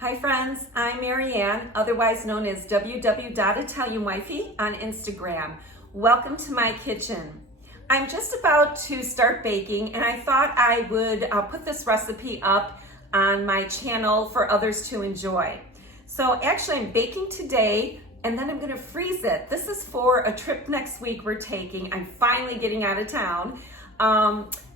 Hi friends, I'm Marianne, otherwise known as 𝑤𝒂𝒏𝒏𝒆 on Instagram. Welcome to my kitchen. I'm just about to start baking and I thought I would put this recipe up on my channel for others to enjoy. So actually I'm baking today and then I'm gonna freeze it. This is for a trip next week we're taking. I'm finally getting out of town.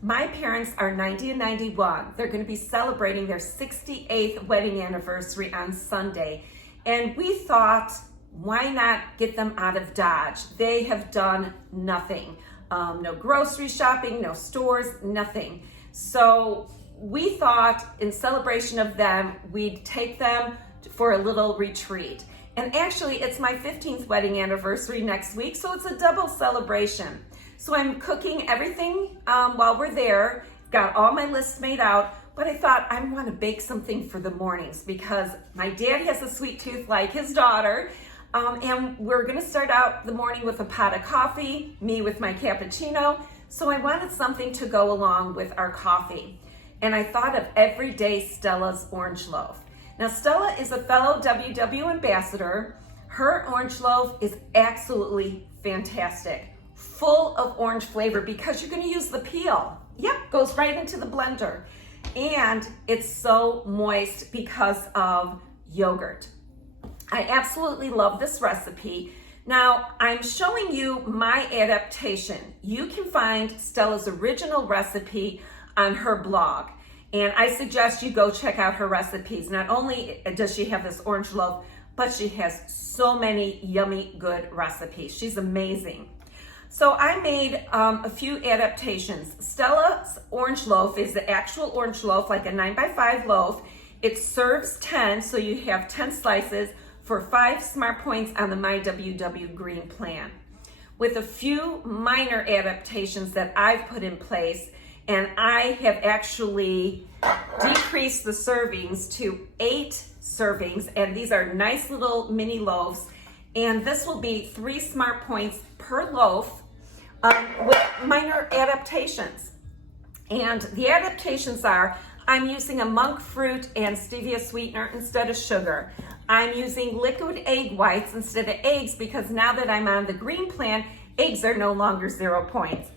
My parents are 90 and 91. They're going to be celebrating their 68th wedding anniversary on Sunday. And we thought, why not get them out of Dodge? They have done nothing. No grocery shopping, no stores, nothing. So we thought in celebration of them, we'd take them for a little retreat. And actually it's my 15th wedding anniversary next week, so it's a double celebration. So I'm cooking everything while we're there, got all my lists made out, but I thought I want to bake something for the mornings because my dad has a sweet tooth like his daughter, and we're gonna start out the morning with a pot of coffee, me with my cappuccino, so I wanted something to go along with our coffee. And I thought of Everyday Stella's orange loaf. Now Stella is a fellow WW ambassador. Her orange loaf is absolutely fantastic. Full of orange flavor because you're going to use the peel. Yep, goes right into the blender. And it's so moist because of yogurt. I absolutely love this recipe. Now, I'm showing you my adaptation. You can find Stella's original recipe on her blog. And I suggest you go check out her recipes. Not only does she have this orange loaf, but she has so many yummy, good recipes. She's amazing. So I made a few adaptations. Stella's orange loaf is the actual orange loaf, like a 9x5 loaf. It serves 10, so you have 10 slices for 5 smart points on the MyWW green plan. With a few minor adaptations that I've put in place, and I have actually decreased the servings to 8 servings, and these are nice little mini loaves. And this will be 3 smart points per loaf with minor adaptations. And the adaptations are, I'm using a monk fruit and stevia sweetener instead of sugar. I'm using liquid egg whites instead of eggs because now that I'm on the green plan, eggs are no longer 0 points.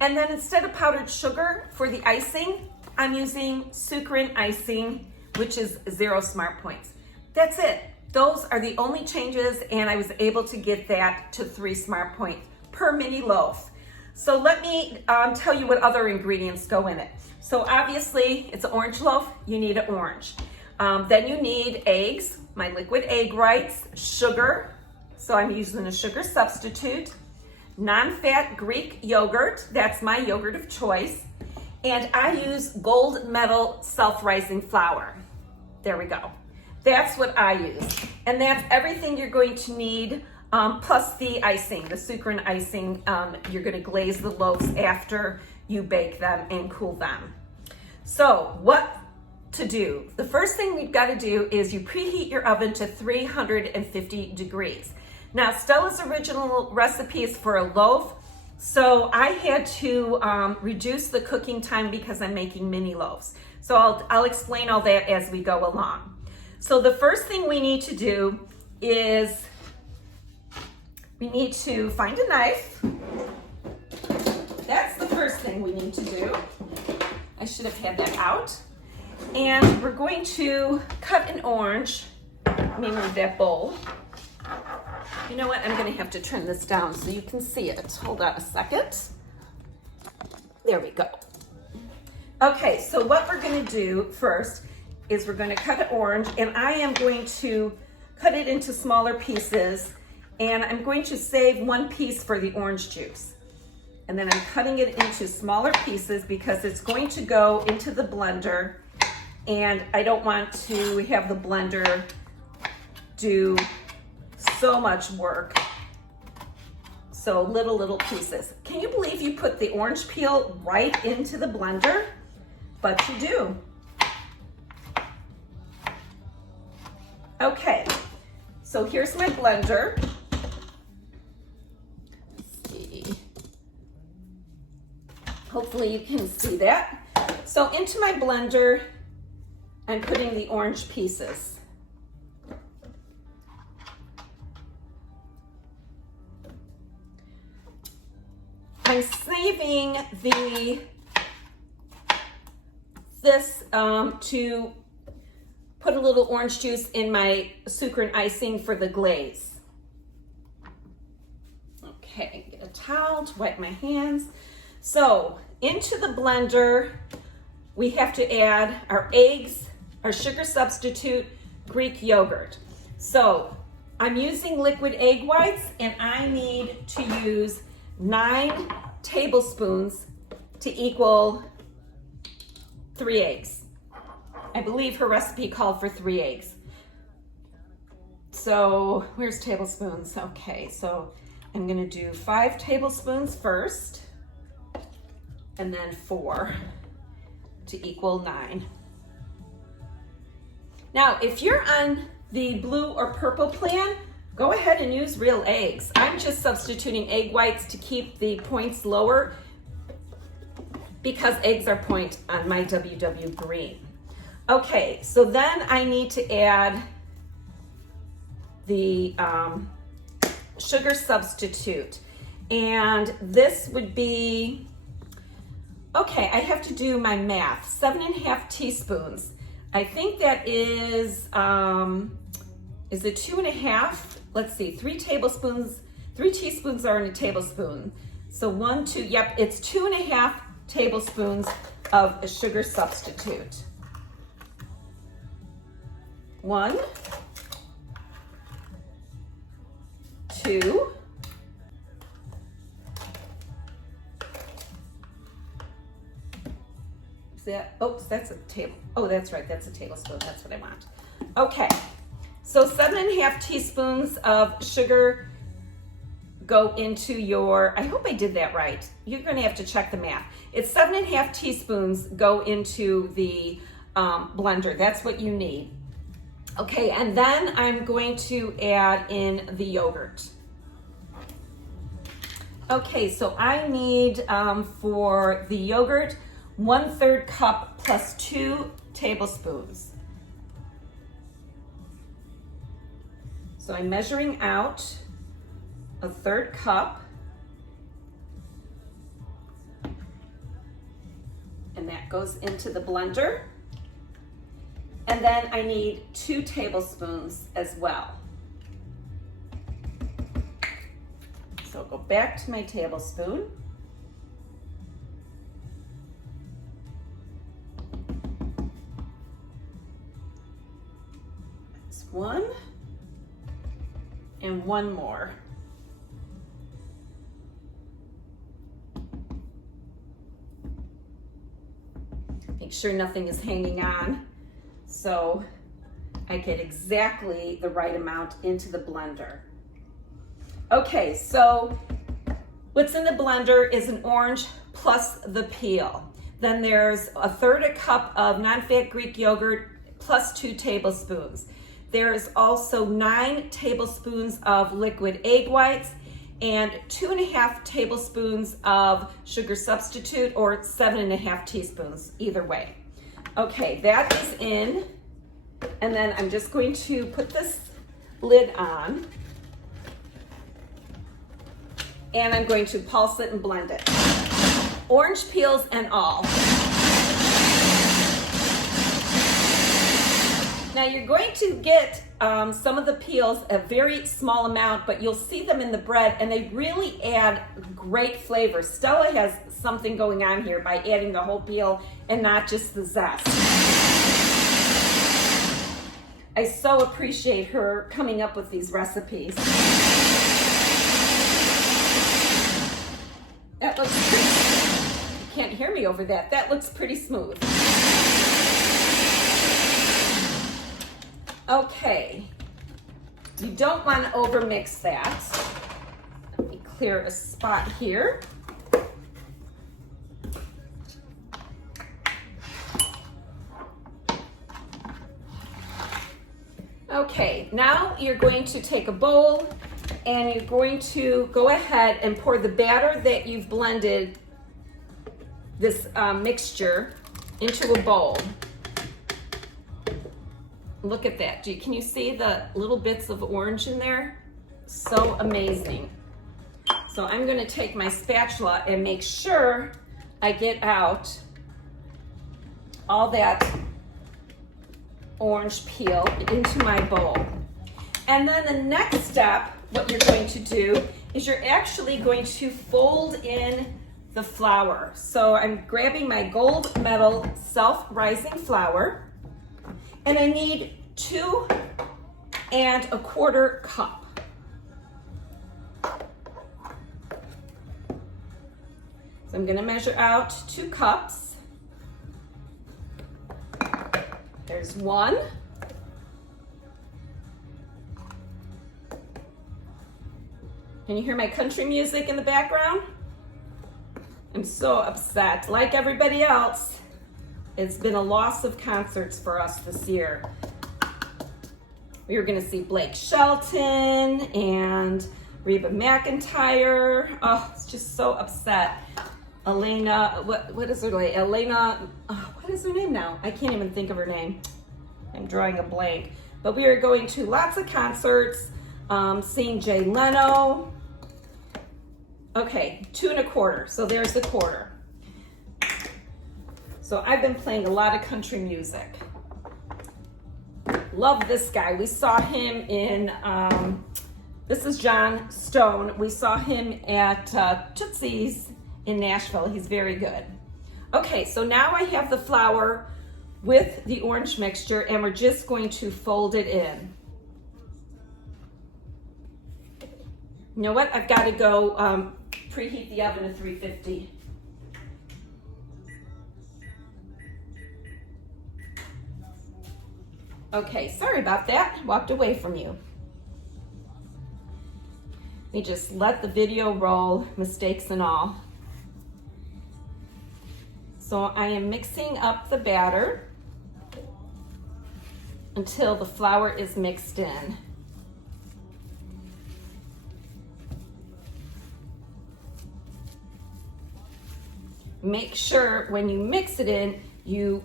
And then instead of powdered sugar for the icing, I'm using sucrine icing, which is 0 smart points. That's it. Those are the only changes, and I was able to get that to 3 smart points per mini loaf. So let me tell you what other ingredients go in it. So obviously it's an orange loaf, you need an orange. Then you need eggs, my liquid egg whites, sugar, so I'm using a sugar substitute, non-fat Greek yogurt, that's my yogurt of choice, and I use gold medal self-rising flour. There we go. That's what I use. And that's everything you're going to need, plus the icing, the sucrine icing. You're gonna glaze the loaves after you bake them and cool them. So what to do? The first thing we've gotta do is you preheat your oven to 350 degrees. Now, Stella's original recipe is for a loaf, so I had to reduce the cooking time because I'm making mini loaves. So I'll explain all that as we go along. So the first thing we need to do is we need to find a knife. That's the first thing we need to do. I should have had that out. And we're going to cut an orange. Let me move that bowl. You know what? I'm going to have to turn this down so you can see it. Hold on a second. There we go. Okay, so what we're going to do first is we're going to cut an orange, and I am going to cut it into smaller pieces, and I'm going to save 1 piece for the orange juice. And then I'm cutting it into smaller pieces because it's going to go into the blender, and I don't want to have the blender do so much work. So little pieces. Can you believe you put the orange peel right into the blender? But you do. Okay, so here's my blender. Let's see. Hopefully you can see that. So into my blender, I'm putting the orange pieces. saving this to put a little orange juice in my sucre and icing for the glaze. Okay, get a towel to wipe my hands. So into the blender, we have to add our eggs, our sugar substitute, Greek yogurt. So I'm using liquid egg whites, and I need to use 9 tablespoons to equal 3 eggs. I believe her recipe called for 3 eggs. So where's tablespoons? Okay, so I'm gonna do 5 tablespoons first, and then 4 to equal 9. Now, if you're on the blue or purple plan, go ahead and use real eggs. I'm just substituting egg whites to keep the points lower because eggs are point on MyWW green. Okay, so then I need to add the sugar substitute. And this would be, okay, I have to do my math, 7½ teaspoons. I think that is it 2½? Let's see, 3 tablespoons, 3 teaspoons are in a tablespoon. So 1, 2, yep, it's 2½ tablespoons of a sugar substitute. 1, 2, oops, that's a table. Oh, that's right, that's a tablespoon. That's what I want. Okay, so 7½ teaspoons of sugar go into your, I hope I did that right. You're gonna have to check the math. It's 7½ teaspoons go into the blender. That's what you need. Okay, and then I'm going to add in the yogurt. Okay, so I need for the yogurt 1/3 cup plus 2 tablespoons. So I'm measuring out 1/3 cup, and that goes into the blender. And then I need 2 tablespoons as well. So I'll go back to my tablespoon. That's 1 and 1 more. Make sure nothing is hanging on, so I get exactly the right amount into the blender. Okay, so what's in the blender is an orange plus the peel. Then there's 1/3 cup of non-fat Greek yogurt plus 2 tablespoons. There's also 9 tablespoons of liquid egg whites and 2½ tablespoons of sugar substitute, or 7½ teaspoons, either way. Okay, that is in, and then I'm just going to put this lid on, and I'm going to pulse it and blend it. Orange peels and all. Now you're going to get some of the peels, a very small amount, but you'll see them in the bread, and they really add great flavor. Stella has something going on here by adding the whole peel and not just the zest. I so appreciate her coming up with these recipes. That looks pretty, you can't hear me over that. That looks pretty smooth. Okay, you don't want to overmix that. Let me clear a spot here. Okay, now you're going to take a bowl and you're going to go ahead and pour the batter that you've blended, this mixture, into a bowl. Look at that. Can you see the little bits of orange in there? So amazing. So I'm gonna take my spatula and make sure I get out all that orange peel into my bowl. And then the next step, what you're going to do is you're actually going to fold in the flour. So I'm grabbing my gold medal self-rising flour, and I need 2 1/4 cups. So I'm gonna measure out 2 cups. There's 1. Can you hear my country music in the background? I'm so upset. Like everybody else, it's been a loss of concerts for us this year. We were gonna see Blake Shelton and Reba McEntire. Oh, it's just so upset. Elena, what is her name? Elena, what is her name now? I can't even think of her name. I'm drawing a blank. But we are going to lots of concerts, seeing Jay Leno. Okay, 2 1/4, so there's the quarter. So I've been playing a lot of country music. Love this guy. We saw him in, this is John Stone. We saw him at Tootsie's in Nashville. He's very good. Okay, so now I have the flour with the orange mixture, and we're just going to fold it in. You know what? I've got to go preheat the oven to 350. Okay, sorry about that. Walked away from you. Let me just let the video roll, mistakes and all. So I am mixing up the batter until the flour is mixed in. Make sure when you mix it in, you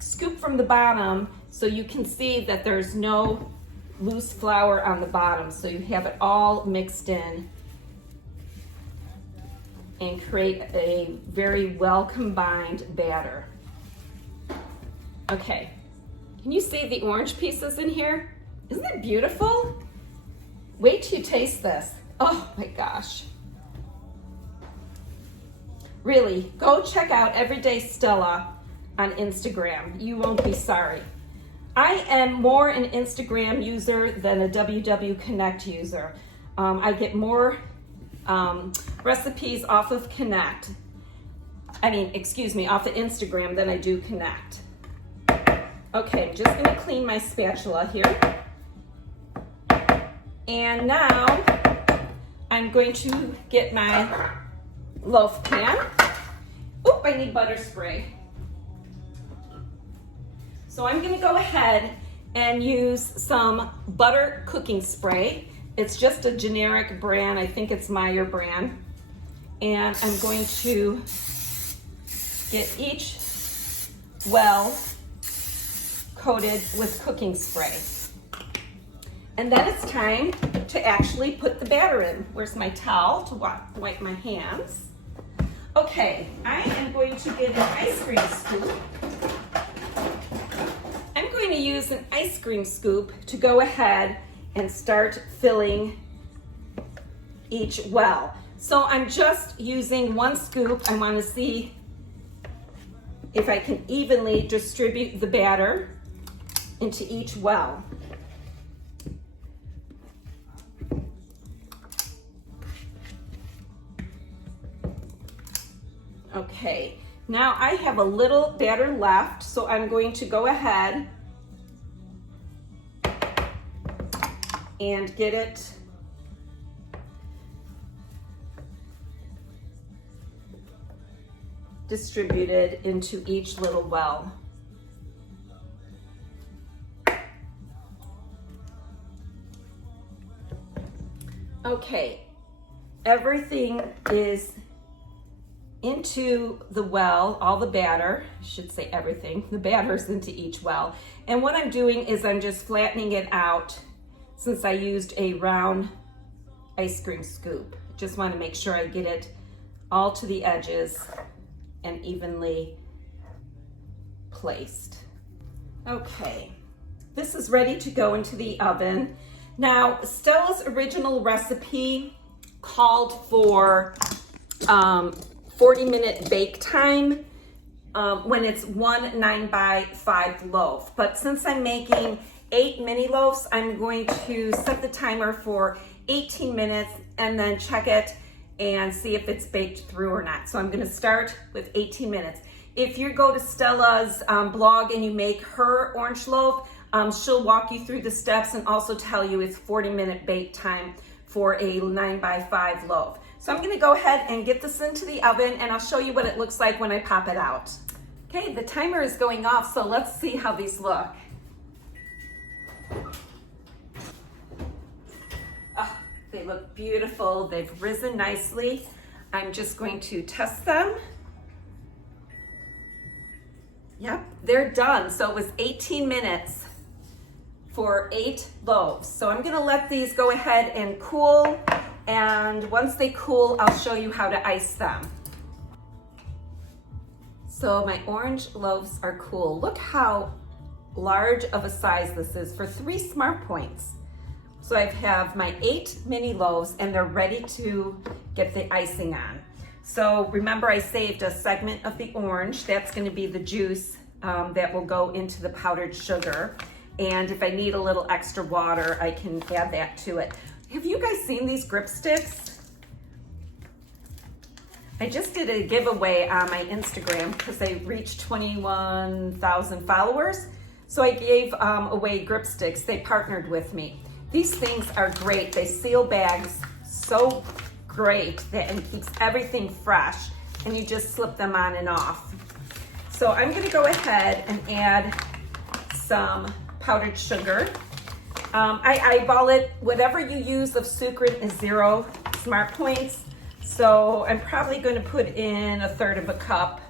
scoop from the bottom so you can see that there's no loose flour on the bottom. So you have it all mixed in and create a very well combined batter. Okay, can you see the orange pieces in here? Isn't it beautiful? Wait till you taste this. Oh my gosh. Really, go check out Everyday Stella on Instagram. You won't be sorry. I am more an Instagram user than a WW Connect user. I get more recipes off of Connect. off of Instagram than I do Connect. Okay, I'm just gonna clean my spatula here. And now I'm going to get my loaf pan. Oop, I need butter spray. So I'm gonna go ahead and use some butter cooking spray. It's just a generic brand. I think it's Meyer brand. And I'm going to get each well coated with cooking spray. And then it's time to actually put the batter in. Where's my towel to wipe my hands? Okay, I am going to get an ice cream scoop. I'm going to use an ice cream scoop to go ahead and start filling each well. So I'm just using 1 scoop. I want to see if I can evenly distribute the batter into each well. Okay, now I have a little batter left, so I'm going to go ahead and get it distributed into each little well. Okay, everything is into the well, all the batter, I should say everything, the batter's into each well. And what I'm doing is I'm just flattening it out since I used a round ice cream scoop. Just want to make sure I get it all to the edges and evenly placed. Okay, this is ready to go into the oven. Now, Stella's original recipe called for 40-minute bake time when it's 1 9x5 loaf. But since I'm making 8 mini loaves, I'm going to set the timer for 18 minutes and then check it and see if it's baked through or not. So I'm gonna start with 18 minutes. If you go to Stella's blog and you make her orange loaf, she'll walk you through the steps and also tell you it's 40-minute bake time for a 9x5 loaf. So I'm gonna go ahead and get this into the oven and I'll show you what it looks like when I pop it out. Okay, the timer is going off, so let's see how these look. Oh, they look beautiful. They've risen nicely. I'm just going to test them. Yep, they're done. So it was 18 minutes for 8 loaves. So I'm gonna let these go ahead and cool, and once they cool, I'll show you how to ice them. So my orange loaves are cool. Look how large of a size this is for 3 Smart Points. So I have my 8 mini loaves and they're ready to get the icing on. So remember, I saved a segment of the orange. That's going to be the juice that will go into the powdered sugar. And if I need a little extra water, I can add that to it. Have you guys seen these grip sticks? I just did a giveaway on my Instagram because I reached 21,000 followers. So I gave away grip sticks. They partnered with me. These things are great. They seal bags so great and keeps everything fresh, and you just slip them on and off. So I'm gonna go ahead and add some powdered sugar. I eyeball it. Whatever you use of sucrant is 0 Smart Points. So I'm probably going to put in 1/3 cup.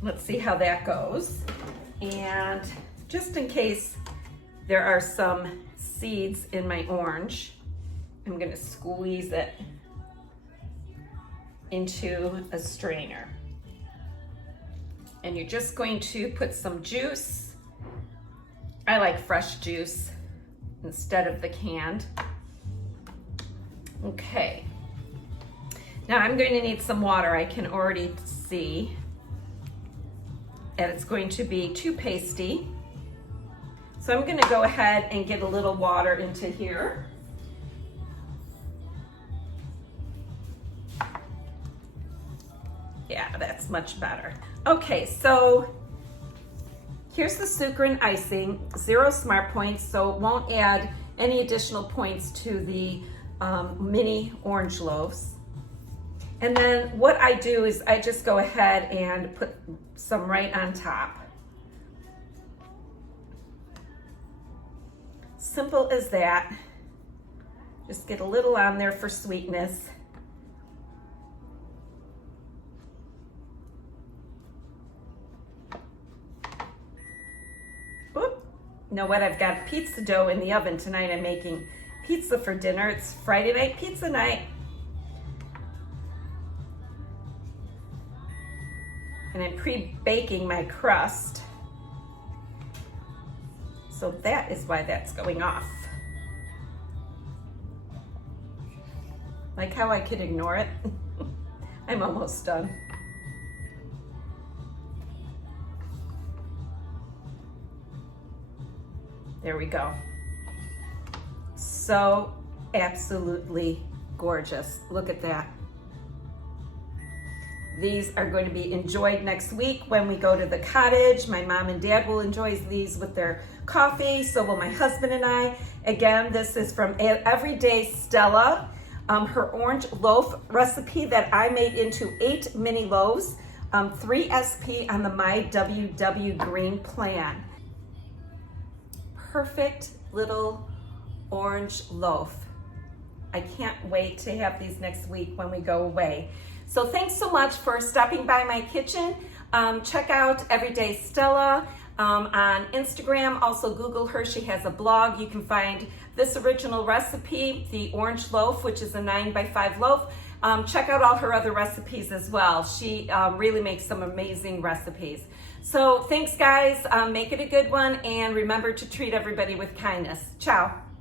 Let's see how that goes. And just in case there are some seeds in my orange, I'm going to squeeze it into a strainer. And you're just going to put some juice. I like fresh juice instead of the canned. Okay. Now I'm going to need some water. I can already see that it's going to be too pasty. So I'm going to go ahead and get a little water into here. Yeah, that's much better. Okay, so here's the sucrant icing, 0 Smart Points, so it won't add any additional points to the mini orange loaves. And then what I do is I just go ahead and put some right on top. Simple as that. Just get a little on there for sweetness. Oop. You know what? I've got pizza dough in the oven tonight. I'm making pizza for dinner. It's Friday night pizza night. And I'm pre-baking my crust. So that is why that's going off. Like how I could ignore it. I'm almost done. There we go. So absolutely gorgeous. Look at that. These are going to be enjoyed next week when we go to the cottage. My mom and dad will enjoy these with their coffee. So will my husband and I. Again, this is from Everyday Stella. Her orange loaf recipe that I made into 8 mini loaves. 3 SP on the MyWW green plan. Perfect little orange loaf. I can't wait to have these next week when we go away. So thanks so much for stopping by my kitchen. Check out Everyday Stella. on Instagram. Also Google her, she has a blog. You can find this original recipe, the orange loaf, which is a 9x5 loaf. Check out all her other recipes as well. She really makes some amazing recipes. So thanks guys, make it a good one, and remember to treat everybody with kindness. Ciao.